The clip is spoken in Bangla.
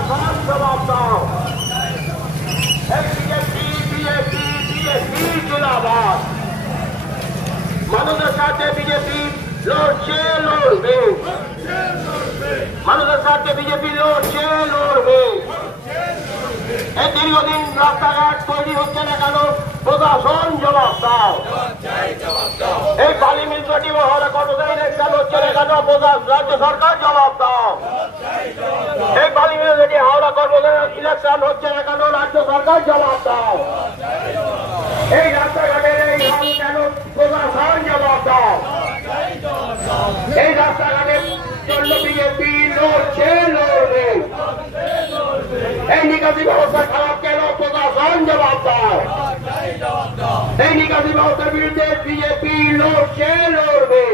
প্রশাসন জবাব দাও। বিজেপি বিজেপি বিজেপি জিন্দাবাদ। মানুষের সাথে বিজেপি লড়ছে লড়বে, মানুষের সাথে বিজেপি লড়ছে লড়বে। এই দীর্ঘদিন রাস্তাঘাট তৈরি হচ্ছে না কেন? প্রশাসন জবাব দাও। এই বালি মিউনিসিপালিটি মহড়া কর্মচারী ইলেকশন হচ্ছে না কেন? রাজ্য সরকার জবাব দাও। এই বালি মিউনিসিপালিটি হাওড়া কর্মচারী ইলেকশন হচ্ছে না কেন? রাজ্য সরকার জবাব দাও। এই রাস্তাঘাটের এই হাল কেন? প্রশাসন জবাব দাও। এই রাস্তাঘাটের জন্য বিজেপি লড়ছে লড়বে। এই নিকাশি ব্যবস্থা খারাপ কেন? প্রশাসন জবাব দাও। এই নিকাশি ব্যবস্থার বিরুদ্ধে বিজেপি লড়ছে লড়বে।